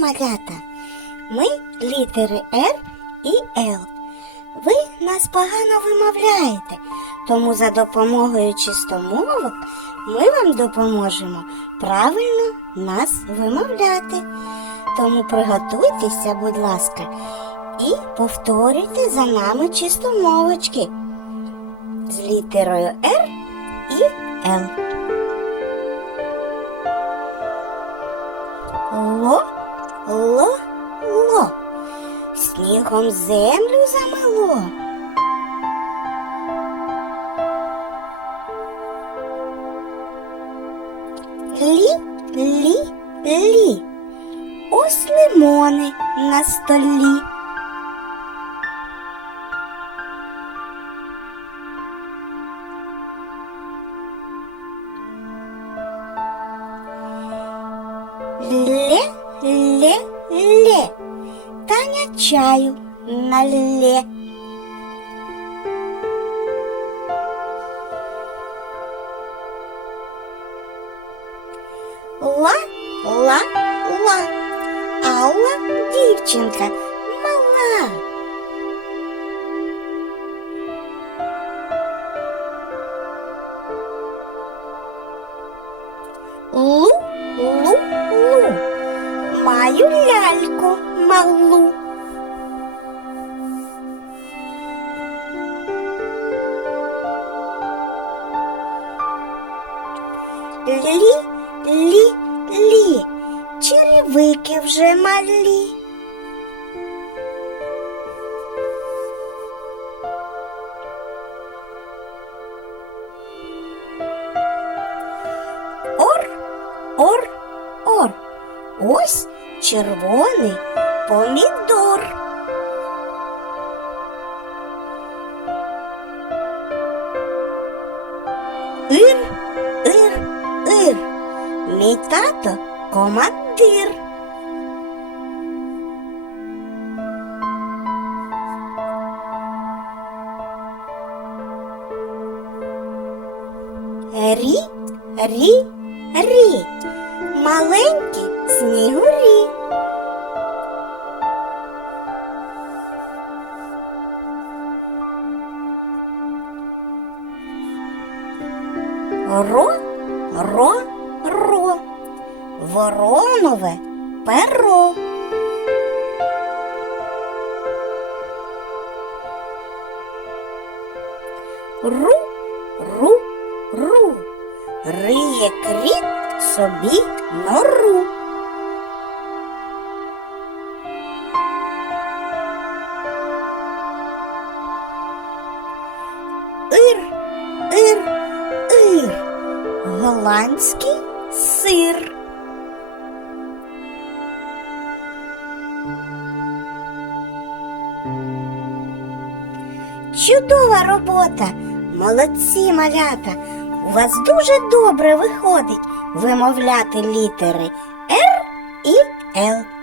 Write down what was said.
малята. Ми літери Р і Л. Ви нас погано вимовляєте, тому за допомогою чистомовок ми вам допоможемо правильно нас вимовляти. Тому приготуйтеся, будь ласка, і повторюйте за нами чистомовочки з літерою Р і Л. Ло. Снігом землю замело. Лі, лі, лі. Ось лимони на столі. Ле, ле, ле. Чаю налє. Ла, ла, ла. Алла дівчинка мала. Лу, лу, лу. Маю ляльку малу. Лі, лі, лі, черевики вже малі. Ор, ор, ор. Ось червоний помідор. Ир, ир. Мій тато командир. Рі, рі, рі. Маленькі снігурі. Ро, ро, ро. Воронове перо. Ру, ру, ру. Риє кріт собі нору. Ир, ир, ир. Голландський сир. Чудова робота! Молодці малята! У вас дуже добре виходить вимовляти літери Р і Л.